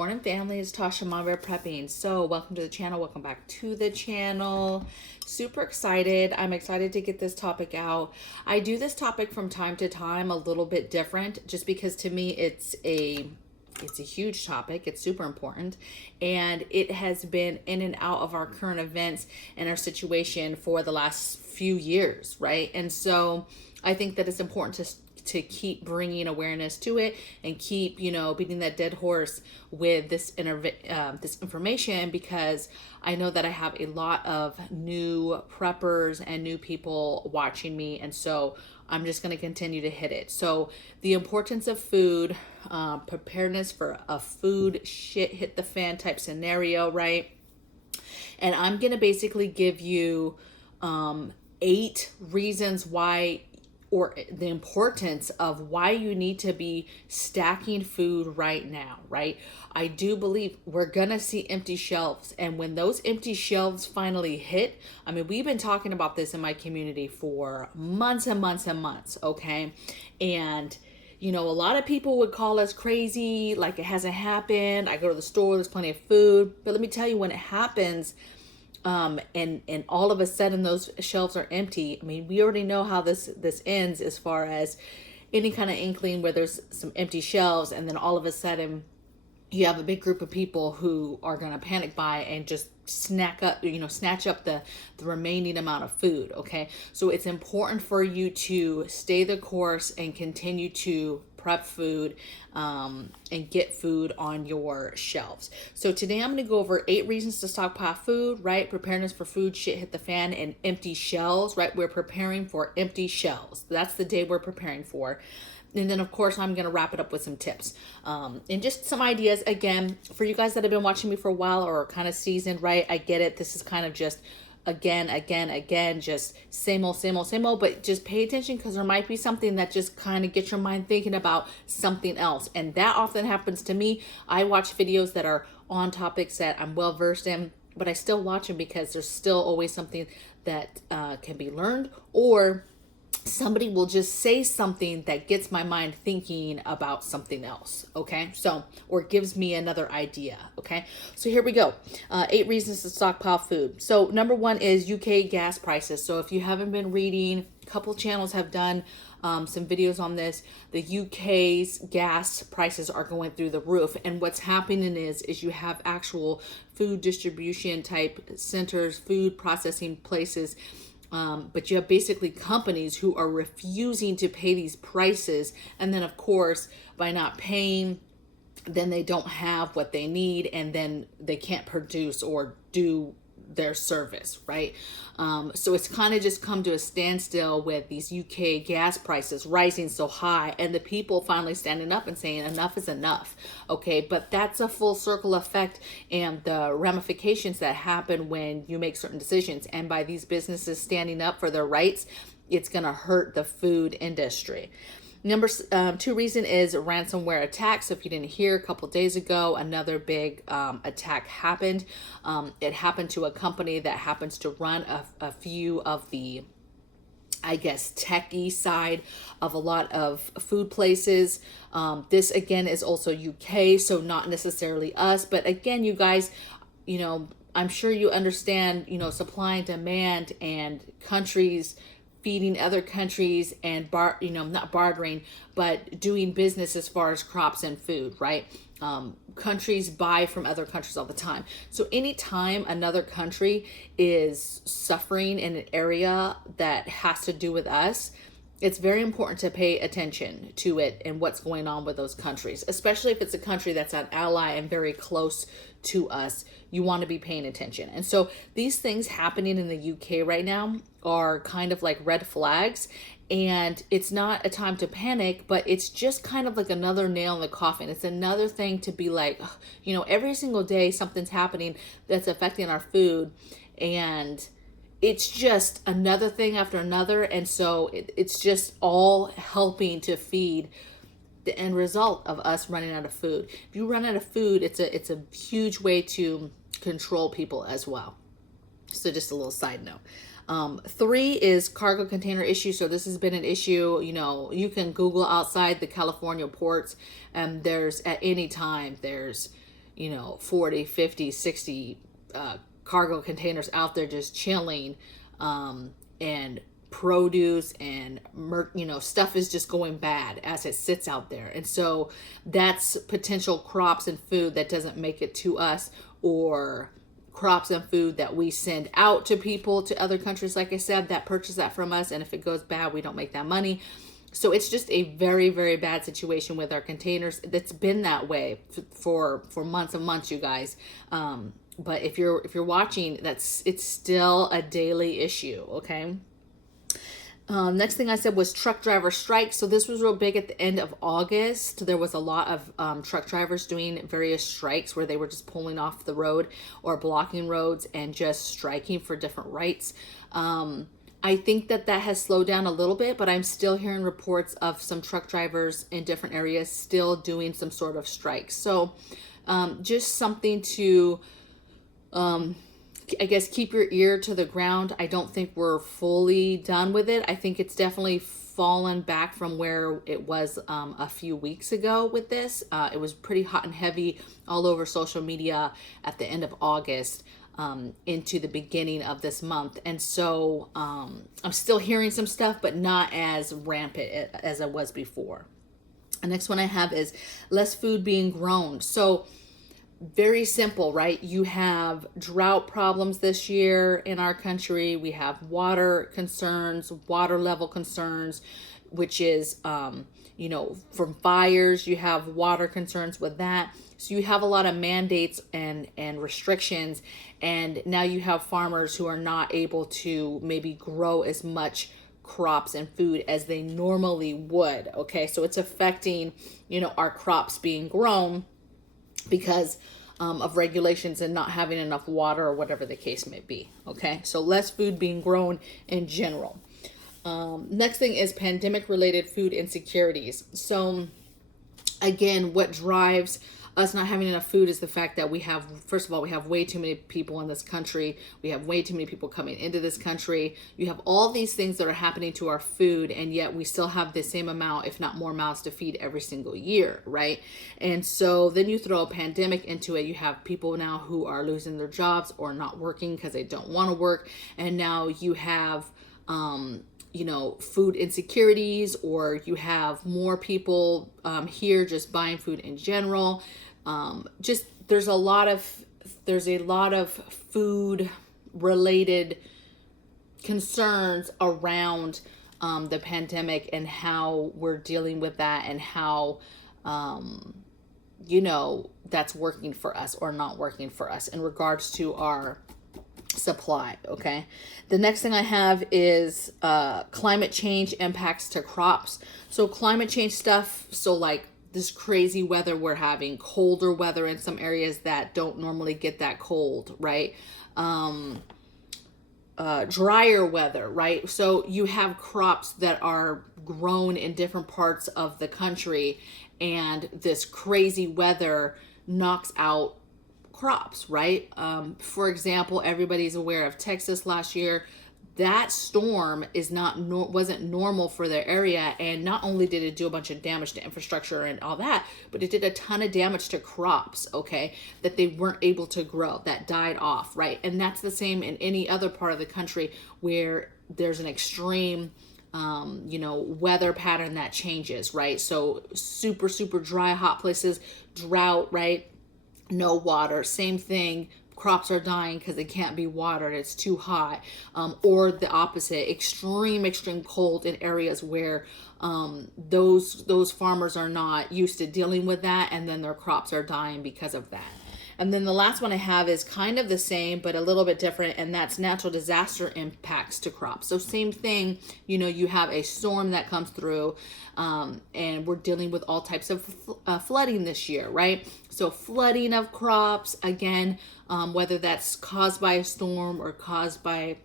morning, family. It's Tasha MAMABEAR Prepping. So welcome to the channel. Welcome back to the channel. Super excited. I'm excited to get this topic out. I do this topic from time to time a little bit different just because to me it's a huge topic. It's super important, and it has been in and out of our current events and our situation for the last few years, right? And so I think that it's important to keep bringing awareness to it and keep, beating that dead horse with this this information, because I know that I have a lot of new preppers and new people watching me, and so I'm just going to continue to hit it. So the importance of food, preparedness for a food shit hit the fan type scenario, right? And I'm going to basically give you 8 reasons why, or the importance of why you need to be stacking food right now, right? I do believe we're gonna see empty shelves. And when those empty shelves finally hit, I mean, we've been talking about this in my community for months and months and months, okay? And a lot of people would call us crazy, like it hasn't happened. I go to the store, there's plenty of food. But let me tell you, when it happens, and all of a sudden those shelves are empty. I mean, we already know how this ends as far as any kind of inkling where there's some empty shelves, and then all of a sudden you have a big group of people who are going to panic buy and just snatch up the remaining amount of food. Okay, so it's important for you to stay the course and continue to prep food and get food on your shelves. So today I'm going to go over 8 reasons to stockpile food, right? Preparedness for food shit hit the fan and empty shelves, right? We're preparing for empty shelves. That's the day we're preparing for. And then, of course, I'm going to wrap it up with some tips and just some ideas. Again, for you guys that have been watching me for a while or kind of seasoned, right? I get it. This is kind of just again, just same old, but just pay attention, because there might be something that just kind of gets your mind thinking about something else. And that often happens to me. I watch videos that are on topics that I'm well versed in, but I still watch them because there's still always something that can be learned, or somebody will just say something that gets my mind thinking about something else. Okay, so, or gives me another idea. Okay, so here we go. 8 reasons to stockpile food. So number 1 is UK gas prices. So if you haven't been reading, a couple channels have done some videos on this. The UK's gas prices are going through the roof, and what's happening is you have actual food distribution type centers, food processing places, but you have basically companies who are refusing to pay these prices. And then, of course, by not paying, then they don't have what they need, and then they can't produce or do their service, right? So it's kind of just come to a standstill with these UK gas prices rising so high, and the people finally standing up and saying enough is enough. Okay, but that's a full circle effect, and the ramifications that happen when you make certain decisions, and by these businesses standing up for their rights, it's going to hurt the food industry. Number 2 reason is ransomware attacks. So if you didn't hear, a couple days ago, another big attack happened. It happened to a company that happens to run a few of the, I guess, techie side of a lot of food places. This again is also UK, so not necessarily us, but again, you guys, I'm sure you understand, supply and demand, and countries feeding other countries, and not bartering, but doing business as far as crops and food, right? Countries buy from other countries all the time. So anytime another country is suffering in an area that has to do with us, it's very important to pay attention to it and what's going on with those countries, especially if it's a country that's an ally and very close to us. You want to be paying attention. And so these things happening in the UK right now are kind of like red flags, and it's not a time to panic, but it's just kind of like another nail in the coffin. It's another thing to be like, every single day something's happening that's affecting our food, and it's just another thing after another. And so it's just all helping to feed the end result of us running out of food. If you run out of food, it's a huge way to control people as well. So just a little side note. 3 is cargo container issue. So this has been an issue. You can Google outside the California ports, and there's at any time there's 40, 50, 60 cargo containers out there just chilling, and produce and stuff is just going bad as it sits out there. And so that's potential crops and food that doesn't make it to us, or crops and food that we send out to people, to other countries, like I said, that purchase that from us. And if it goes bad, we don't make that money. So it's just a very, very bad situation with our containers. That's been that way for months and months, you guys. But if you're watching, it's still a daily issue. Okay. Next thing I said was truck driver strikes. So this was real big at the end of August. There was a lot of truck drivers doing various strikes where they were just pulling off the road or blocking roads and just striking for different rights. I think that has slowed down a little bit, but I'm still hearing reports of some truck drivers in different areas still doing some sort of strikes. So just something to, I guess, keep your ear to the ground. I don't think we're fully done with it. I think it's definitely fallen back from where it was a few weeks ago with this. It was pretty hot and heavy all over social media at the end of August into the beginning of this month. And so I'm still hearing some stuff, but not as rampant as it was before. The next one I have is less food being grown. So very simple, right? You have drought problems this year in our country. We have water concerns, water level concerns, which is, from fires, you have water concerns with that. So you have a lot of mandates and restrictions. And now you have farmers who are not able to maybe grow as much crops and food as they normally would. Okay. So it's affecting, our crops being grown because of regulations and not having enough water or whatever the case may be. Okay, so less food being grown in general. Next thing is pandemic related food insecurities. So again, what drives us not having enough food is the fact that we have way too many people in this country. We have way too many people coming into this country. You have all these things that are happening to our food, and yet we still have the same amount, if not more mouths to feed every single year, right? And so then you throw a pandemic into it. You have people now who are losing their jobs or not working because they don't want to work. And now you have, food insecurities, or you have more people here just buying food in general. There's a lot of food related concerns around the pandemic and how we're dealing with that, and how that's working for us or not working for us in regards to our supply. Okay. The next thing I have is climate change impacts to crops. So climate change stuff, so like this crazy weather we're having, colder weather in some areas that don't normally get that cold, right? Drier weather, right? So you have crops that are grown in different parts of the country, and this crazy weather knocks out crops, right? For example, everybody's aware of Texas last year. That storm wasn't normal for their area, and not only did it do a bunch of damage to infrastructure and all that, but it did a ton of damage to crops, okay, that they weren't able to grow, that died off, right? And that's the same in any other part of the country where there's an extreme weather pattern that changes, right? So super, super dry, hot places, drought, right? No water, same thing. Crops are dying because they can't be watered. It's too hot. Or the opposite, extreme cold in areas where those farmers are not used to dealing with that, and then their crops are dying because of that. And then the last one I have is kind of the same, but a little bit different, and that's natural disaster impacts to crops. So same thing, you have a storm that comes through, and we're dealing with all types of flooding this year, right? So flooding of crops, again, whether that's caused by a storm or caused by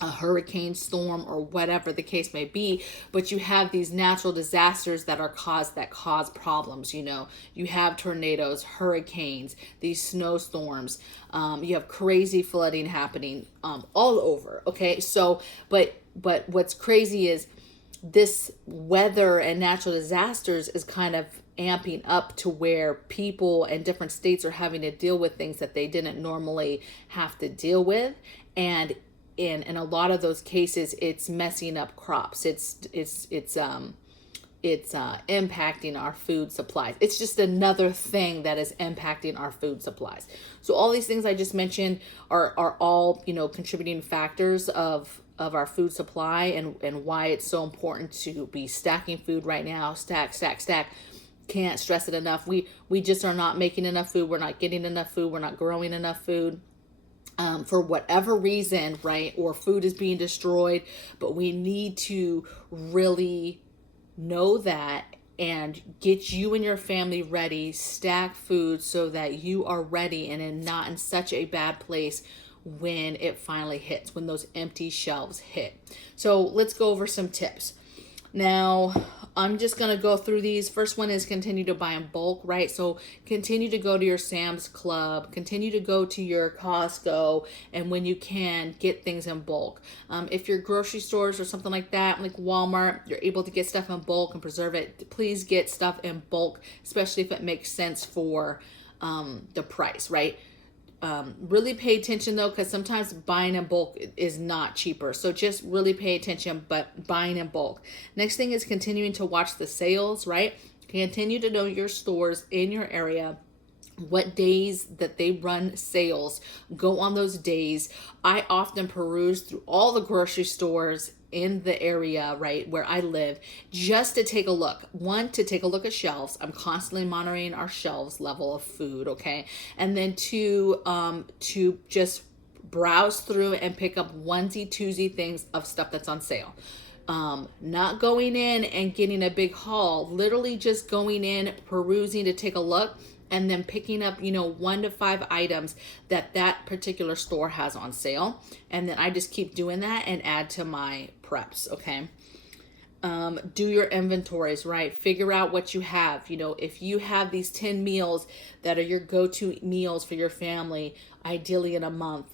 a hurricane storm or whatever the case may be, but you have these natural disasters that cause problems. You have tornadoes, hurricanes, these snowstorms, you have crazy flooding happening all over. Okay, so but what's crazy is this weather and natural disasters is kind of amping up to where people in different states are having to deal with things that they didn't normally have to deal with. And in a lot of those cases, it's messing up crops. It's impacting our food supplies. It's just another thing that is impacting our food supplies. So all these things I just mentioned are all, contributing factors of our food supply, and why it's so important to be stacking food right now. Stack. Can't stress it enough. We just are not making enough food. We're not getting enough food. We're not growing enough food. For whatever reason, right? Or food is being destroyed, but we need to really know that and get you and your family ready, stack food so that you are ready and not in such a bad place when it finally hits, when those empty shelves hit. So let's go over some tips. Now, I'm just going to go through these. First one is continue to buy in bulk, right? So continue to go to your Sam's Club, continue to go to your Costco, and when you can, get things in bulk. If your grocery stores or something like that, like Walmart, you're able to get stuff in bulk and preserve it, please get stuff in bulk, especially if it makes sense for the price, right? Really pay attention though, because sometimes buying in bulk is not cheaper. So just really pay attention, but buying in bulk. Next thing is continuing to watch the sales, right? Continue to know your stores in your area, what days that they run sales. Go on those days. I often peruse through all the grocery stores in the area, right, where I live, just to take a look. One, to take a look at shelves. I'm constantly monitoring our shelves level of food, okay? And then two, to just browse through and pick up onesie, twosie things of stuff that's on sale. Not going in and getting a big haul, literally just going in, perusing to take a look, and then picking up, 1 to 5 items that particular store has on sale. And then I just keep doing that and add to my preps, okay? Do your inventories, right? Figure out what you have. If you have these 10 meals that are your go-to meals for your family, ideally in a month,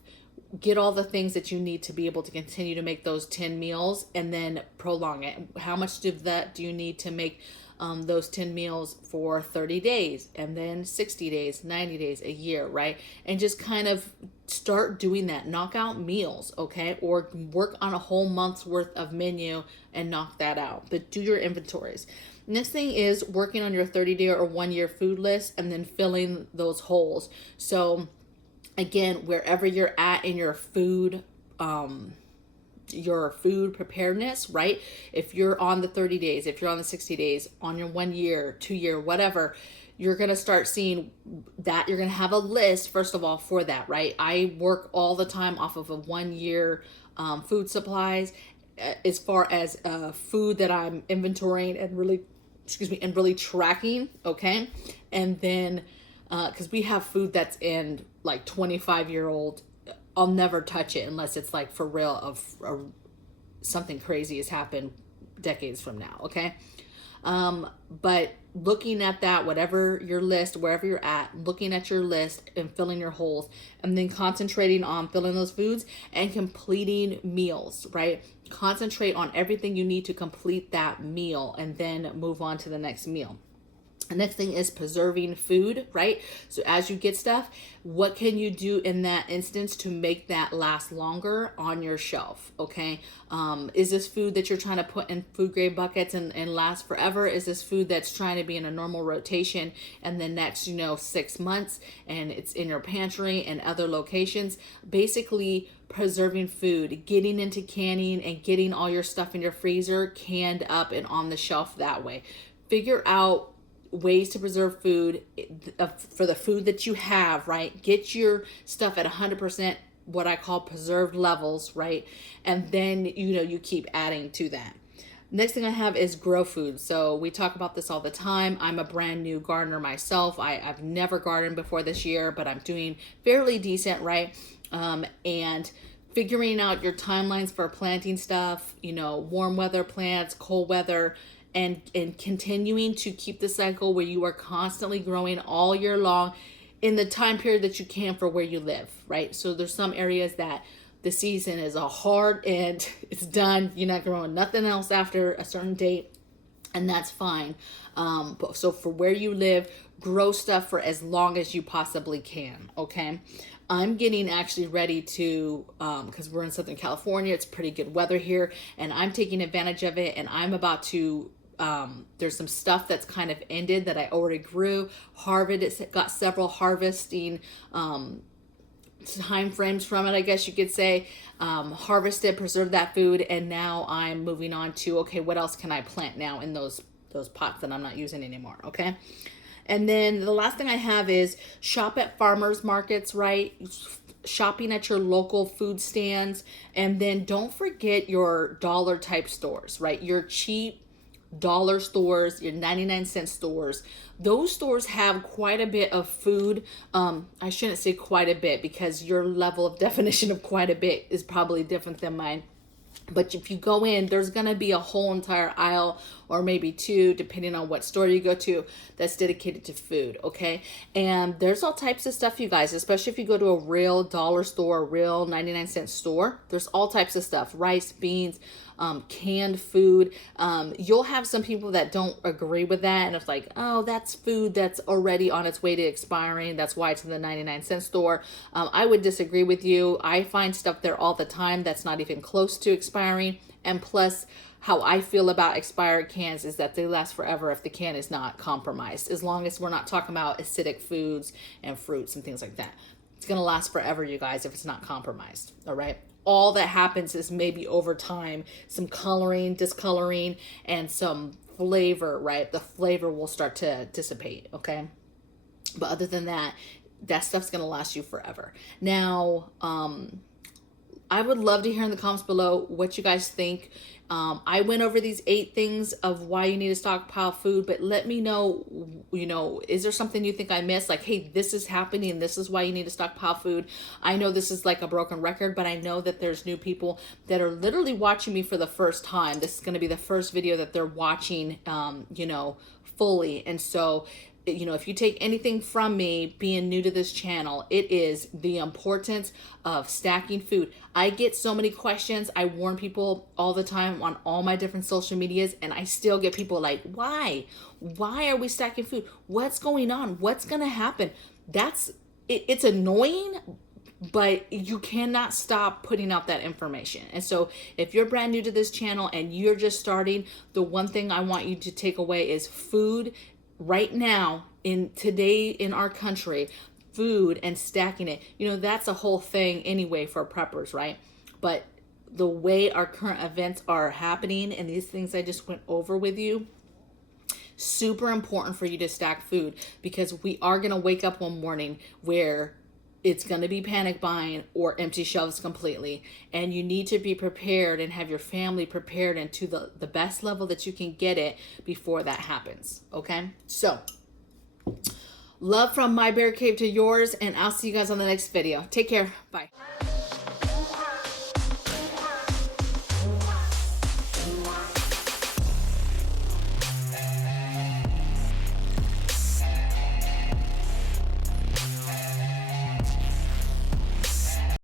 get all the things that you need to be able to continue to make those 10 meals and then prolong it. How much of that do you need to make those 10 meals for 30 days, and then 60 days, 90 days, a year, right? And just kind of start doing that. Knock out meals, okay? Or work on a whole month's worth of menu and knock that out. But do your inventories. Next thing is working on your 30-day or 1-year food list and then filling those holes. So again, wherever you're at in your food preparedness, right? If you're on the 30 days, if you're on the 60 days, on your 1 year, 2 year, whatever, you're going to start seeing that you're going to have a list, first of all, for that, right? I work all the time off of a 1 year food supplies as far as food that I'm inventorying and really tracking, okay? And then, because we have food that's in like 25-year-old, I'll never touch it unless it's like for real of something crazy has happened decades from now, okay? But looking at that, whatever your list, wherever you're at, looking at your list and filling your holes, and then concentrating on filling those foods and completing meals, right? Concentrate on everything you need to complete that meal and then move on to the next meal. The next thing is preserving food, right? So as you get stuff, what can you do in that instance to make that last longer on your shelf, okay? Is this food that you're trying to put in food grade buckets and last forever? Is this food that's trying to be in a normal rotation and the next, 6 months and it's in your pantry and other locations? Basically, preserving food, getting into canning and getting all your stuff in your freezer canned up and on the shelf that way. Figure out ways to preserve food for the food that you have, right? Get your stuff at 100%, what I call preserved levels, right? And then, you keep adding to that. Next thing I have is grow food. So we talk about this all the time. I'm a brand new gardener myself. I've never gardened before this year, but I'm doing fairly decent, right? And figuring out your timelines for planting stuff, warm weather plants, cold weather, and continuing to keep the cycle where you are constantly growing all year long in the time period that you can for where you live, right? So there's some areas that the season is a hard end, it's done, you're not growing nothing else after a certain date. and that's fine. So for where you live, grow stuff for as long as you possibly can, okay? I'm getting actually ready to, because we're in Southern California, it's pretty good weather here, and I'm taking advantage of it, and I'm about to, there's some stuff that's kind of ended that I already grew, harvested, got several harvesting time frames from it, I guess you could say. Harvested, preserved that food, and now I'm moving on to, okay, what else can I plant now in those pots that I'm not using anymore, okay? And then the last thing I have is shop at farmers markets, right? Shopping at your local food stands, and then don't forget your dollar type stores, right? Your cheap dollar stores, your 99-cent stores. Those stores have quite a bit of food. I shouldn't say quite a bit, because your level of definition of quite a bit is probably different than mine. But if you go in, there's going to be a whole entire aisle, or maybe two, depending on what store you go to, that's dedicated to food, okay? And there's all types of stuff, you guys, especially if you go to a real dollar store, a real 99-cent store. There's all types of stuff, rice, beans, canned food. You'll have some people that don't agree with that, and it's like, oh, that's food that's already on its way to expiring, that's why it's in the 99-cent store. I would disagree with you. I find stuff there all the time that's not even close to expiring, and plus, how I feel about expired cans is that they last forever if the can is not compromised, as long as we're not talking about acidic foods and fruits and things like that. It's gonna last forever, you guys, if it's not compromised, all right? All that happens is maybe over time, some coloring, discoloring, and some flavor, right? The flavor will start to dissipate, okay? But other than that, that stuff's gonna last you forever. Now, I would love to hear in the comments below what you guys think. I went over these 8 things of why you need to stockpile food, but let me know, you know, is there something you think I missed? Like, hey, this is happening, this is why you need to stockpile food. I know this is like a broken record, but I know that there's new people that are literally watching me for the first time. This is going to be the first video that they're watching, you know, fully. And so, you know, if you take anything from me being new to this channel, it is the importance of stacking food. I get so many questions. I warn people all the time on all my different social medias, and I still get people like, why? Why are we stacking food? What's going on? What's going to happen? It's annoying, but you cannot stop putting out that information. And so if you're brand new to this channel and you're just starting, the one thing I want you to take away is food right now, in today in our country, food and stacking it, you know, that's a whole thing anyway for preppers, right? But the way our current events are happening and these things I just went over with you, super important for you to stack food, because we are going to wake up one morning where it's going to be panic buying or empty shelves completely. And you need to be prepared and have your family prepared into the best level that you can get it before that happens. Okay. So love from my bear cave to yours, and I'll see you guys on the next video. Take care. Bye.